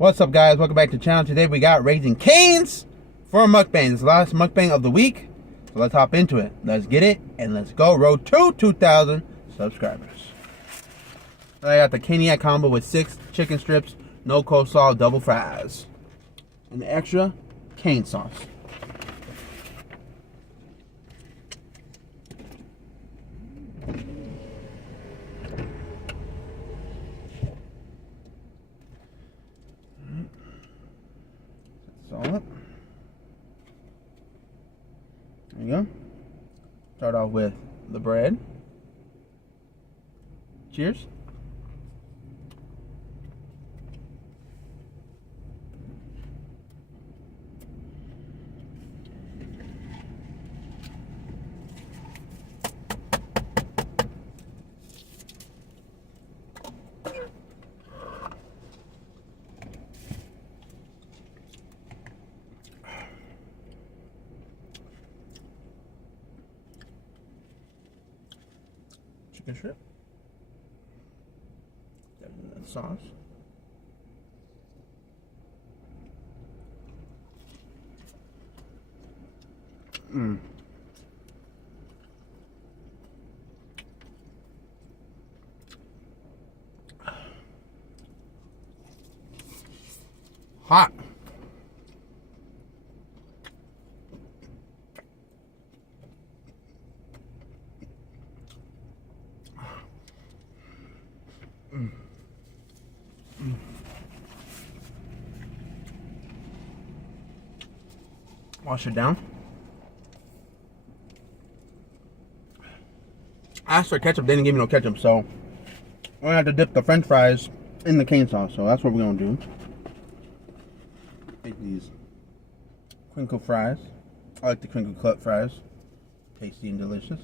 What's up, guys? Welcome back to the channel. Today we got Raising Cane's for a mukbang. It's the last mukbang of the week, so let's hop into it. Let's get it and let's go. Road to 2,000 subscribers. I got the Caniac combo with 6 chicken strips, no coleslaw, double fries, and the extra cane sauce. Salt. There you go. Start off with the bread. Cheers. Chicken strip. Got the sauce. Hot. Wash it down. I asked for ketchup, they didn't give me no ketchup, so I'm gonna have to dip the french fries in the cane sauce, so that's what we're gonna do. Take these crinkle fries. I like the crinkle cut fries. Tasty and delicious.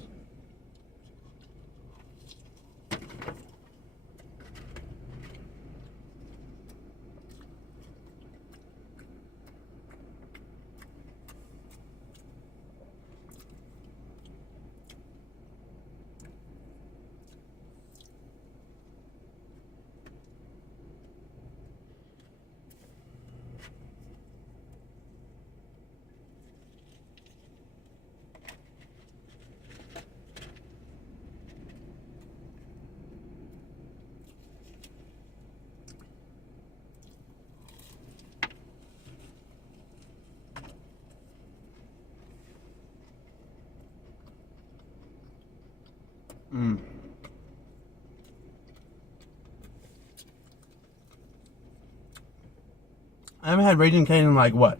I haven't had Raising Cane in like what,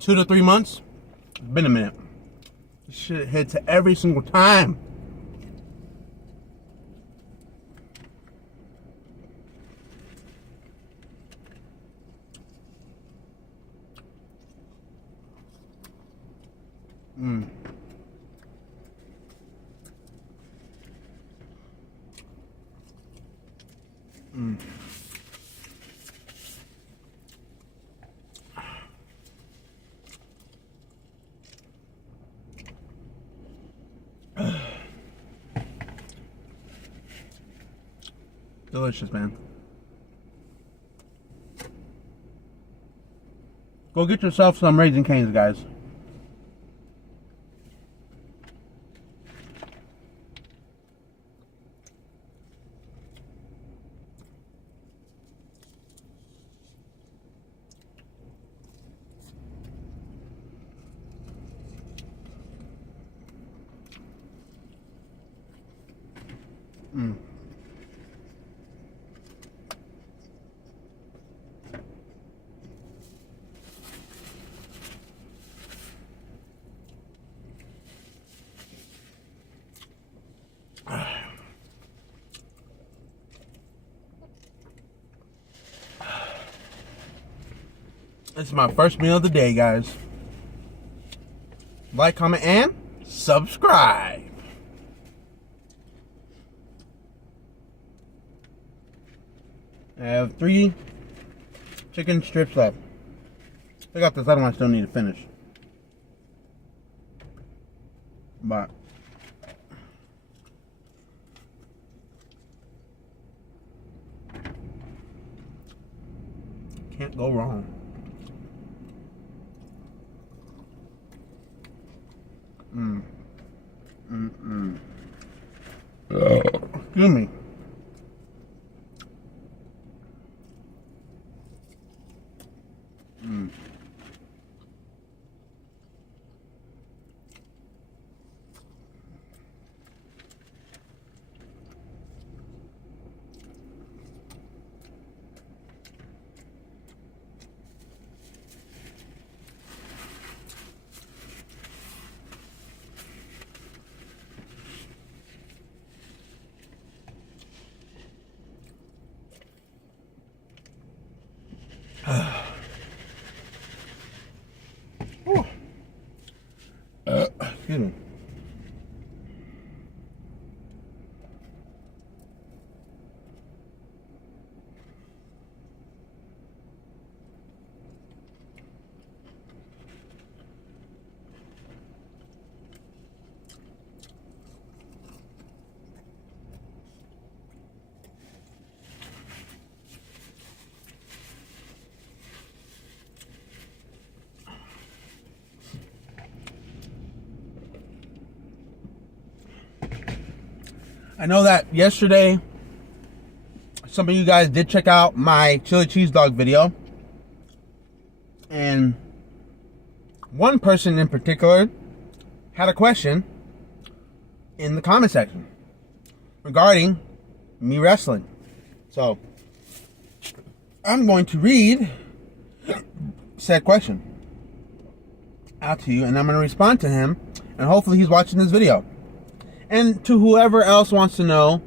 2 to 3 months? It's been a minute. This shit hits every single time. Delicious, man. Go get yourself some Raising Cane's, guys. This is my first meal of the day, guys. Like, comment, and subscribe. I have 3 chicken strips left. I got this other one I still need to finish. But Can't go wrong. Excuse me. Excuse me. I know that yesterday, some of you guys did check out my chili cheese dog video. And one person in particular had a question in the comment section regarding me wrestling. So, I'm going to read said question out to you, and I'm going to respond to him, and hopefully he's watching this video. And to whoever else wants to know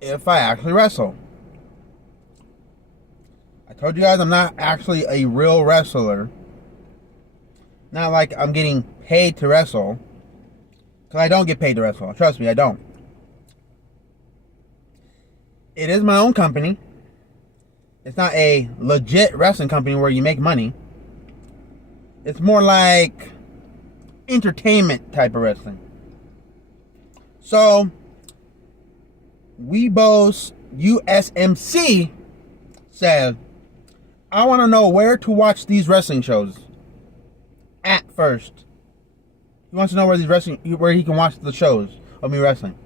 if I actually wrestle. I told you guys I'm not actually a real wrestler. Not like I'm getting paid to wrestle. Because I don't get paid to wrestle. Trust me, I don't. It is my own company. It's not a legit wrestling company where you make money. It's more like entertainment type of wrestling. So, Weebo's USMC said, I want to know where to watch these wrestling shows at first. He wants to know where he can watch the shows of me wrestling.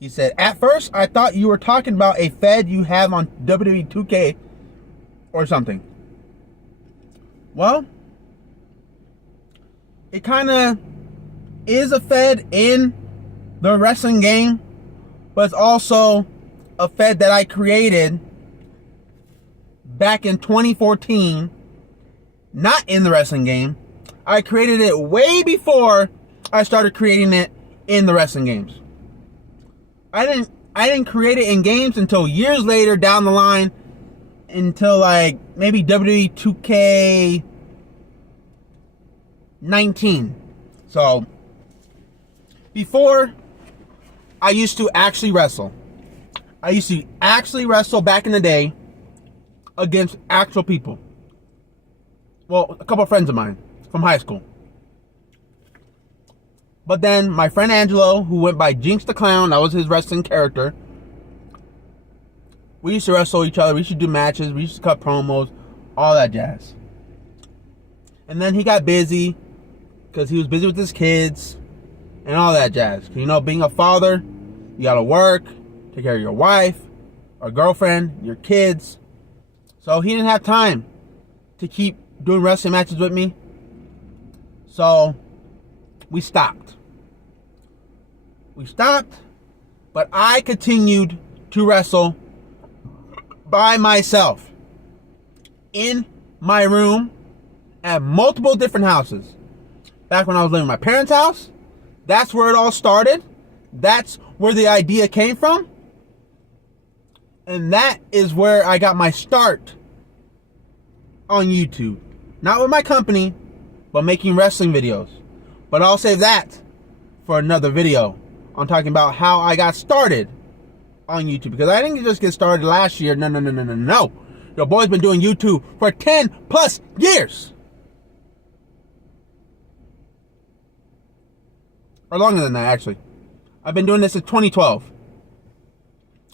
He said, at first, I thought you were talking about a fed you have on WWE 2K or something. Well, it kind of is a fed in the wrestling game, but it's also a fed that I created back in 2014, not in the wrestling game. I created it way before I started creating it in the wrestling games. I didn't create it in games until years later down the line, until like maybe WWE 2K19. So before, I used to actually wrestle. I used to actually wrestle back in the day against actual people. Well, a couple of friends of mine from high school. But then my friend Angelo, who went by Jinx the Clown, that was his wrestling character. We used to wrestle each other. We used to do matches. We used to cut promos. All that jazz. And then he got busy because he was busy with his kids and all that jazz. You know, being a father, you gotta work, take care of your wife, or girlfriend, your kids. So he didn't have time to keep doing wrestling matches with me. So we stopped. But I continued to wrestle by myself in my room at multiple different houses. Back when I was living in my parents' house, that's where it all started. That's where the idea came from. And that is where I got my start on YouTube. Not with my company, but making wrestling videos. But I'll save that for another video. I'm talking about how I got started on YouTube. Because I didn't just get started last year. No. Your boy's been doing YouTube for 10 plus years. Or longer than that, actually. I've been doing this since 2012.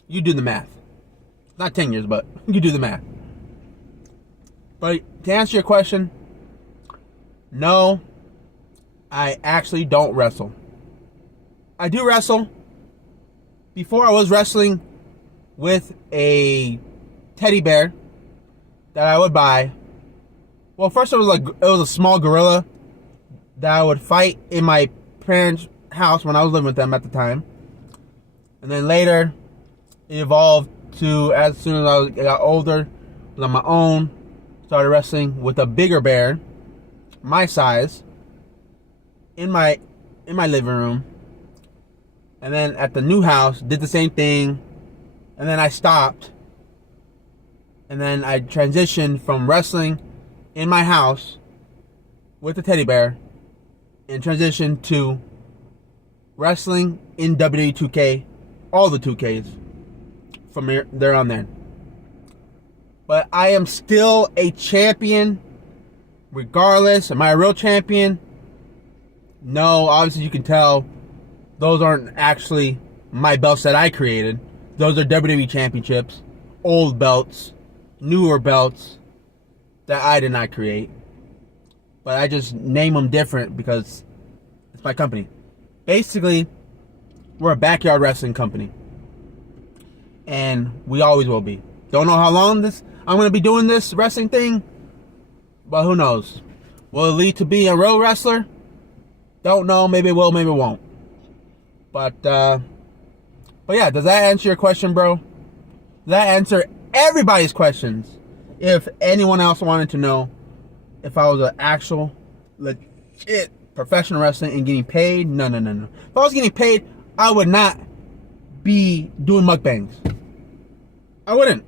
You do the math. Not 10 years, but you do the math. But to answer your question, no, I actually don't wrestle. I do wrestle. Before I was wrestling with a teddy bear that I would buy. Well, first it was a small gorilla that I would fight in my parents' house when I was living with them at the time. And then later, it evolved to, as soon as I got older, was on my own, started wrestling with a bigger bear, my size, in my living room. And then at the new house, did the same thing. And then I stopped. And then I transitioned from wrestling in my house with the teddy bear and transitioned to wrestling in WWE 2K, all the 2Ks from there on there. But I am still a champion regardless. Am I a real champion? No, obviously you can tell those aren't actually my belts that I created. Those are WWE championships, old belts, newer belts that I did not create. But I just name them different because it's my company. Basically, we're a backyard wrestling company. And we always will be. Don't know how long I'm going to be doing this wrestling thing. But who knows? Will it lead to being a real wrestler? Don't know. Maybe it will, maybe it won't. But yeah, does that answer your question, bro? Does that answer everybody's questions? If anyone else wanted to know if I was an actual, legit professional wrestler and getting paid, no. If I was getting paid, I would not be doing mukbangs. I wouldn't.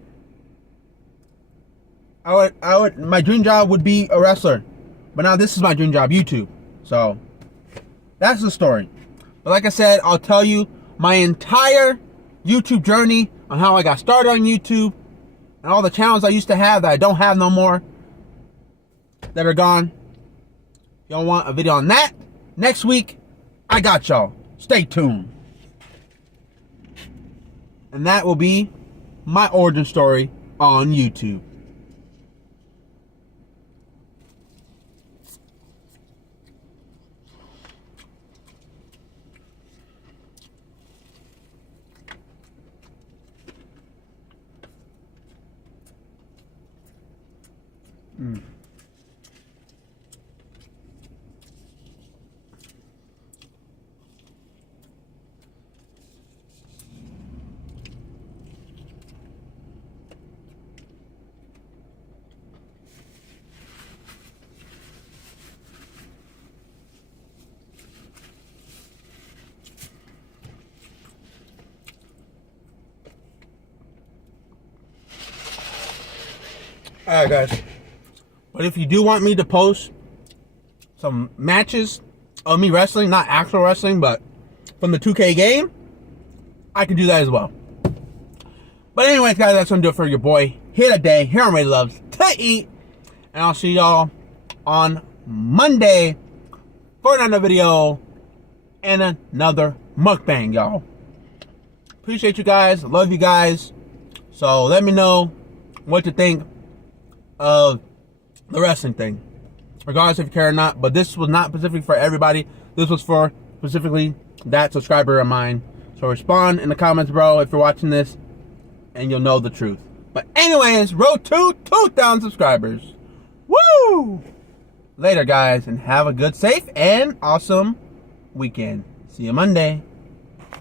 I would. My dream job would be a wrestler, but now this is my dream job, YouTube. So that's the story. But like I said, I'll tell you my entire YouTube journey on how I got started on YouTube and all the channels I used to have that I don't have no more, that are gone. Y'all want a video on that? Next week, I got y'all. Stay tuned. And that will be my origin story on YouTube. Alright, guys. But if you do want me to post some matches of me wrestling, not actual wrestling, but from the 2K game, I can do that as well. But anyways, guys, that's going to do it for your boy here today, here on Ray Loves to Eat. And I'll see y'all on Monday for another video and another mukbang, y'all. Appreciate you guys. Love you guys. So let me know what you think of the wrestling thing, regardless if you care or not. But this was not specific for everybody. This was for specifically that subscriber of mine. So respond in the comments, bro, if you're watching this, and you'll know the truth. But anyways, road to 2,000 subscribers. Woo! Later, guys, and have a good, safe, and awesome weekend. See you Monday.